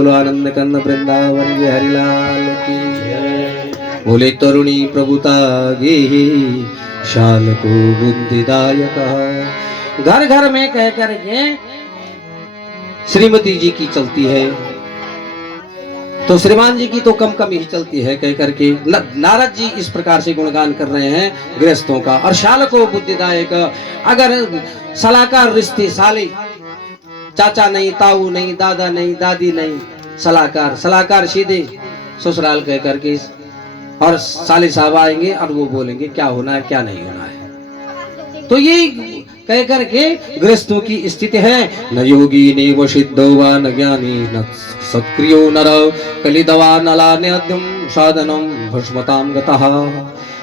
बोलो आनंद कंद वृंदावन बिहारी लाल की जय। बोले तरुणी प्रभुता गे शाल को बुद्धिदायक। घर घर में कह करके श्रीमती जी की चलती है, तो श्रीमान जी की तो कम कम ही चलती है कह करके नारद जी इस प्रकार से गुणगान कर रहे हैं गृहस्थों का। और शाल को बुद्धिदायक, अगर सलाहकार रिश्ते साले, चाचा नहीं, ताऊ नहीं, दादा नहीं, दादी नहीं, सलाहकार, सलाहकार सीधे ससुराल कह करके, और साले साहब आएंगे और वो बोलेंगे क्या होना है क्या नहीं होना है। तो ये कह करके गृहस्थों की स्थिति है। न योगी ने व सिद्धो व न ज्ञानी न सक्रियो नर कलिदवा नलान्यद्यम साधनम भस्मताम गतः।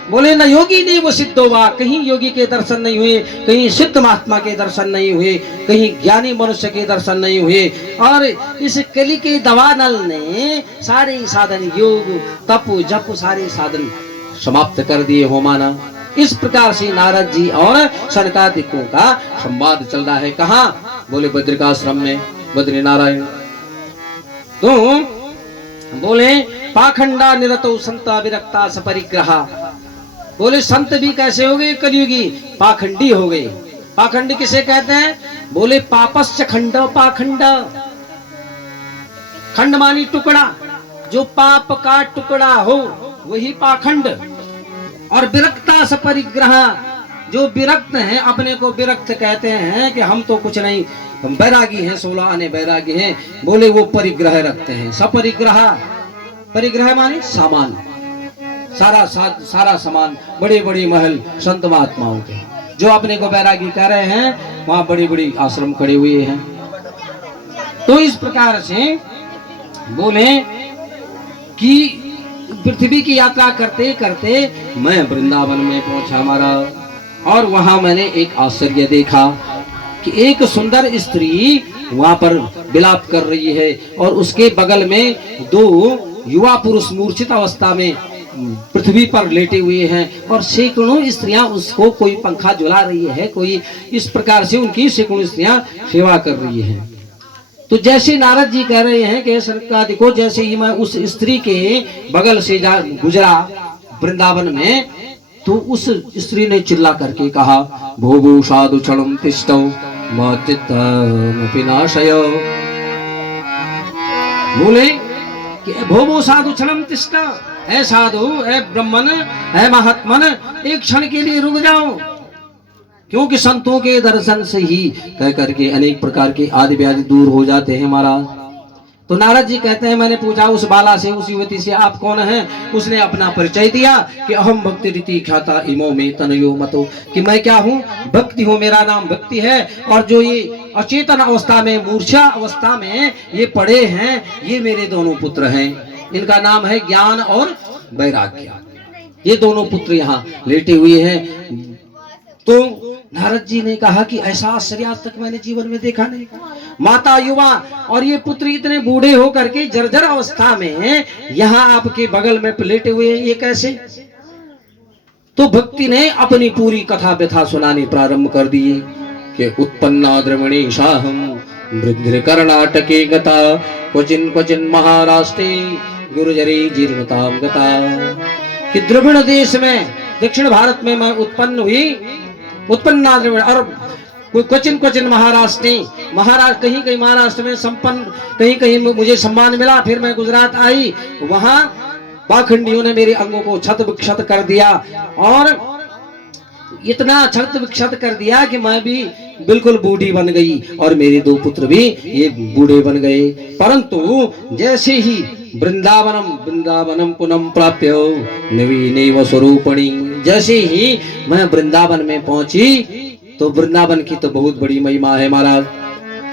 बोले न योगी ने वो सिद्धो वा, कहीं योगी के दर्शन नहीं हुए, कहीं सिद्ध महात्मा के दर्शन नहीं हुए, कहीं ज्ञानी मनुष्य के दर्शन नहीं हुए, और इस कली के दवा नल ने सारे साधन योग तप जप सारे साधन समाप्त कर दिए हो माना। इस प्रकार से नारद जी और सनकादिकों का संवाद चल रहा है। कहाँ? बोले बद्रिकाश्रम में, बद्री नारायण। तो बोले पाखंडा निरतो संता विरक्ता सपरिग्रहा। बोले संत भी कैसे हो गए कलयुगी? पाखंडी हो गए। पाखंडी किसे कहते हैं? बोले पापस्य खंड पाखंड। खंड मानी टुकड़ा, जो पाप का टुकड़ा हो वही पाखंड। और विरक्ता सपरिग्रह, जो विरक्त हैं, अपने को विरक्त कहते हैं कि हम तो कुछ नहीं, हम बैरागी हैं, 16 आने बैरागी हैं। बोले वो परिग्रह रखते हैं। सपरिग्रह, परिग्रह माने सामान, सारा सामान, बड़े बड़े महल संत महात्माओं के, जो अपने को बैरागी कह रहे हैं, वहां बड़ी बड़ी आश्रम खड़े हुए हैं। तो इस प्रकार से बोले कि पृथ्वी की यात्रा करते करते मैं वृंदावन में पहुंचा हमारा, और वहां मैंने एक आश्चर्य देखा कि एक सुंदर स्त्री वहां पर विलाप कर रही है, और उसके बगल में 2 युवा पुरुष मूर्छित अवस्था में पृथ्वी पर लेटे हुए हैं, और सैकड़ों स्त्रियां उसको, कोई पंखा झुला रही है, कोई इस प्रकार से उनकी सैकड़ों स्त्रियां सेवा कर रही हैं। तो जैसे नारद जी कह रहे हैं कि सरकार देखो, जैसे ही मैं उस स्त्री के बगल से गुजरा वृंदावन में, तो उस स्त्री ने चिल्ला करके कहा भो भो साधु क्षणम तिष्ठौ मतिनाशय। बोले कि भो भो साधु क्षणम तिष्ठ, ऐ साधु, ऐ ब्राह्मण, ऐ महात्मन, एक क्षण के लिए रुक जाओ, क्योंकि संतों के दर्शन से ही कह करके अनेक प्रकार के आदि व्याधि दूर हो जाते हैं महाराज। तो नारद जी कहते हैं, मैंने पूछा उस बाला से, उस युवती से, आप कौन हैं? उसने अपना परिचय दिया कि अहम भक्ति रीति ख्याता इमो में तनयो मतो, कि मैं क्या हूँ? भक्ति हूँ, मेरा नाम भक्ति है। और जो ये अचेतन अवस्था में, मूर्छा अवस्था में ये पड़े हैं, ये मेरे दोनों पुत्र हैं। इनका नाम है ज्ञान और वैराग्य। ये दोनों पुत्र यहाँ लेटे हुए हैं। तो नारद जी ने कहा कि ऐसा आश्चर्य आज तक मैंने जीवन में देखा नहीं। माता युवा और ये पुत्र इतने बूढ़े होकर के जर्जर अवस्था में यहाँ आपके बगल में लेटे हुए हैं, ये कैसे? तो भक्ति ने अपनी पूरी कथा व्यथा सुनानी प्रारंभ कर दी कि उत्पन्ना द्रविणी शाहम वृद्धि कर्नाटके गता क्वचिन क्वचिन महाराष्ट्रे गुरुजरी जीर्णताम गता। कि द्रविड़ देश में, दक्षिण भारत में मैं उत्पन्न हुई, उत्पन्ना द्रविड़, और क्वचिन क्वचिन महाराष्ट्र, महाराष्ट्र कहीं कहीं महाराष्ट्र में संपन्न, कहीं कहीं मुझे सम्मान मिला। फिर मैं गुजरात आई, वहां पाखंडियों ने मेरे अंगों को क्षत विक्षत कर दिया, और इतना क्षत विक्षत कर दिया कि मैं भी बिल्कुल बूढ़ी बन गई, और मेरे 2 पुत्र भी ये बूढ़े बन गए। परंतु जैसे ही वृंदावनम पुनः प्राप्य नवीनैव स्वरूपणी, जैसे ही मैं वृंदावन में पहुंची, तो वृंदावन की तो बहुत बड़ी महिमा है महाराज।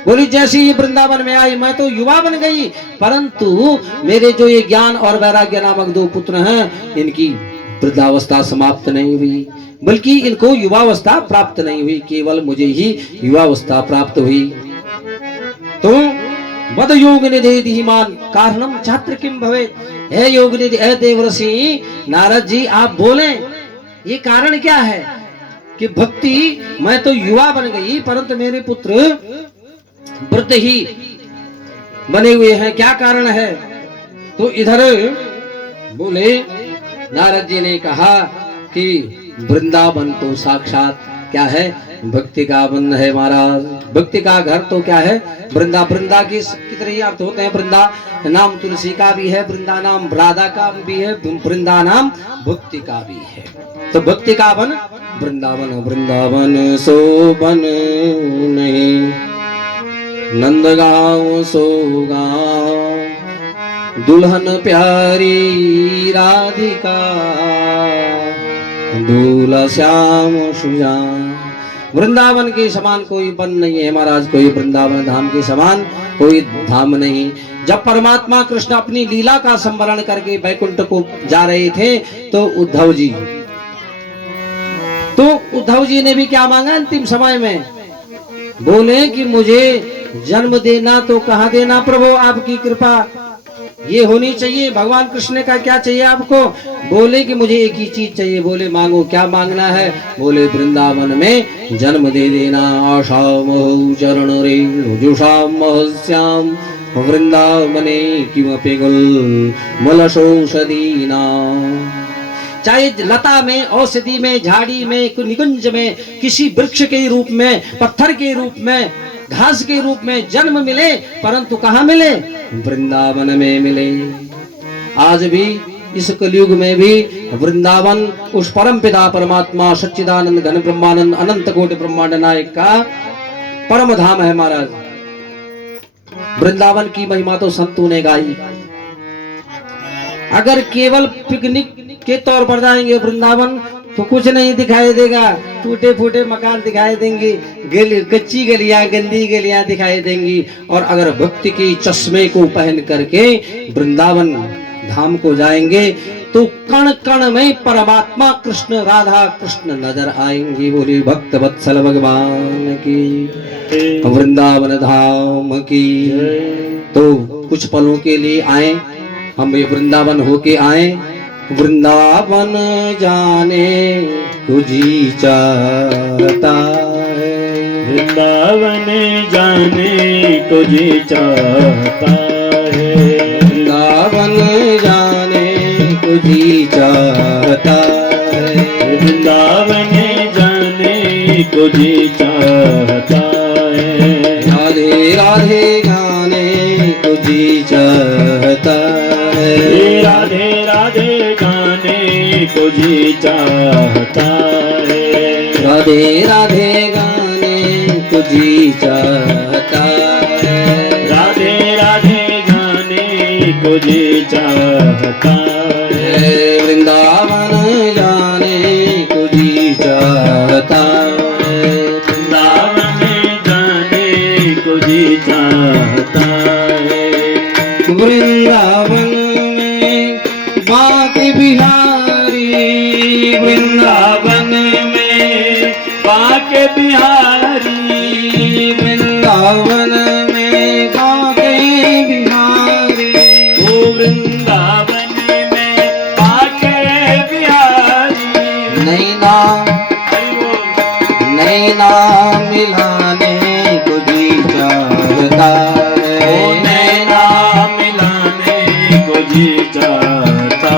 बोली जैसे ही वृंदावन में आई, मैं तो युवा बन गई, परंतु मेरे जो ये ज्ञान और वैराग्य नामक 2 पुत्र हैं, इनकी वृद्धावस्था समाप्त नहीं हुई, बल्कि इनको युवावस्था प्राप्त नहीं हुई, केवल मुझे ही युवावस्था प्राप्त हुई। तो बद योग निधे धीमान कारणम छात्र किम भवे। हे योग निधि, हे देवर्षि नारद जी, आप बोले ये कारण क्या है कि भक्ति, मैं तो युवा बन गई, परंतु मेरे पुत्र वृद्ध ही बने हुए हैं, क्या कारण है? तो इधर बोले नारद जी ने कहा कि वृंदावन तो साक्षात क्या है? भक्ति का वन है महाराज। भक्ति का घर तो क्या है? वृंदा। वृंदा की कितने अर्थ होते हैं? वृंदा नाम तुलसी का भी है, वृंदा नाम राधा का भी है, वृंदा नाम भक्ति का भी है। तो भक्ति का वन वृंदावन। वृंदावन सो बन नहीं, नंदगांव सो गांव, दुल्हन प्यारी राधिका, दूल्हा श्याम सुजान। वृंदावन के समान कोई वन नहीं है महाराज, कोई वृंदावन धाम के समान कोई धाम नहीं। जब परमात्मा कृष्ण अपनी लीला का संवरण करके वैकुंठ को जा रहे थे तो उद्धव जी ने भी क्या मांगा अंतिम समय में? बोले कि मुझे जन्म देना तो कहाँ देना प्रभु, आपकी कृपा ये होनी चाहिए। भगवान कृष्ण का क्या चाहिए आपको? बोले कि मुझे एक ही चीज चाहिए। बोले मांगो, क्या मांगना है? बोले वृंदावन में जन्म दे देना। आशा महु चरण रेणुजुषाम महस्याम, वृंदावने किमपि गुल मलशोषदीना। चाहे लता में, औषधि में, झाड़ी में, निकुंज में, किसी वृक्ष के रूप में, पत्थर के रूप में, घास के रूप में जन्म मिले, परंतु कहाँ मिले? वृंदावन में मिले। आज भी इस कलयुग में भी वृंदावन उस परम पिता परमात्मा सच्चिदानंद घन ब्रह्मानंद अनंत कोटि ब्रह्मांड नायक का परम धाम है महाराज। वृंदावन की महिमा तो संतों ने गाई। अगर केवल पिकनिक के तौर पर जाएंगे वृंदावन तो कुछ नहीं दिखाई देगा, टूटे फूटे मकान दिखाई देंगे, कच्ची गलियां, गंदी गलियां दिखाई देंगी। और अगर भक्ति के चश्मे को पहन करके वृंदावन धाम को जाएंगे तो कण कण में परमात्मा कृष्ण राधा कृष्ण नजर आएंगे। बोली भक्त वत्सल भगवान की, वृंदावन धाम की। तो कुछ पलों के लिए आए हम, ये वृंदावन होके आए। वृंदावन जाने को जी चाहता है, वृंदावन जाने को जी चाहता है, वृंदावन जाने को जी चाहता है, वृंदावन जाने को जी चाहता है, राधे राधे गाने को जी चाहता है, राधे राधे गाने को जी चाहता है, राधे राधे गाने को जी चाहता है, राधे राधे गाने को जी चाहता है, वृंदावन जाने को जी चाहता है, वृंदावन जाने को जी चाहता है, वृंदावन में बांके बिहारी, वृंदावन में बांके बिहारी, वृंदावन में बांके बिहारी, ओ वृंदावन में बांके बिहारी, नैना नैना मिलाने को जी चाहता है, ओ नैना मिलाने को जी चाहता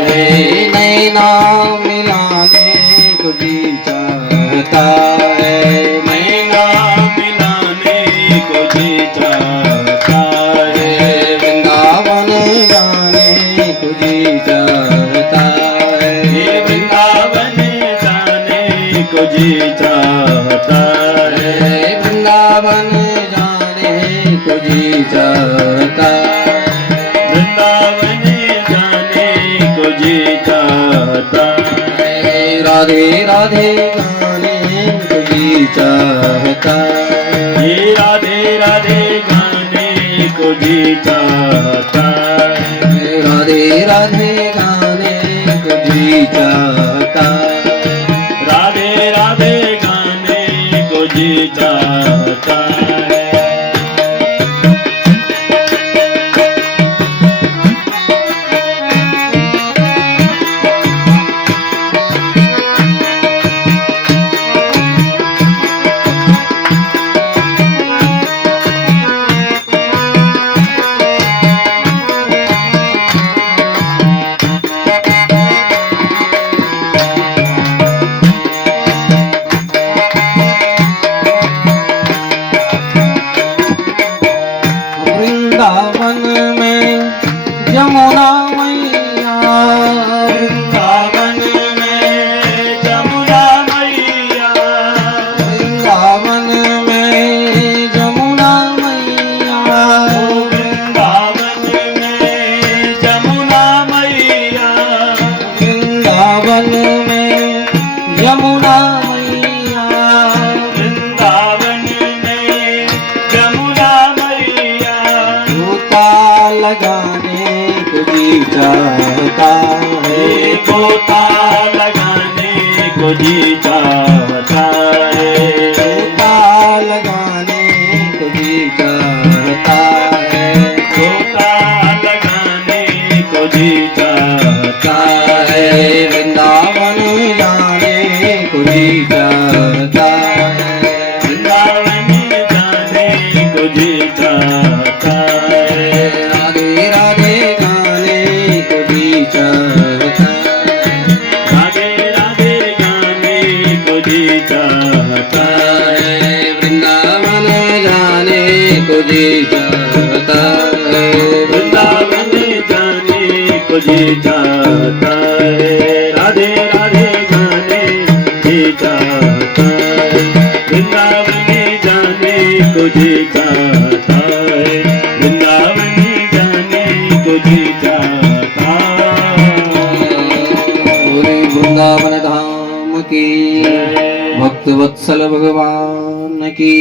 है, नैना मिलाने को जी चाहता है, नैना मिलाने को जी चाहता है, वृंदावन जाने को जी चाहता है, वृंदावन जाने को जी चाहता है, वृंदावन जाने को जी चाहता है, वृंदावन जाने को जी चाहता है, राधे राधे गाने को जी चाहता है, राधे राधे गाने को जी चाहता है, राधे राधे गाने को जी चाहता है, राधे राधे गाने को जी चाहता है। यमुना मैया वृंदावन में जमुना मैया वृंदावन में जमुना मैया वृंदावन में जमुना मैया वृंदावन में यमुना मैया वृंदावन में जमुना मैया गोता लगाने को जी चाहता है गोता लगाने को जी चाहता है गोता लगाने को जी चाहता है गोता लगाने को जी चाहता है वृंदावन जाने को जी चाहता है वृंदावन जाने को जी चाहता है राधे राधे गाने को जी चाहता है राधे राधे गाने को जी चाहता है वृंदावन जाने को जी चाहता है वृंदावन जाने को जी चाहता है राधे राधे गाने जी चाहता है वृंदावन जाने को जी चाहता है वृंदावन जाने को जी चाहता पूरी वृंदावन धाम की भक्त वत्सल भगवान की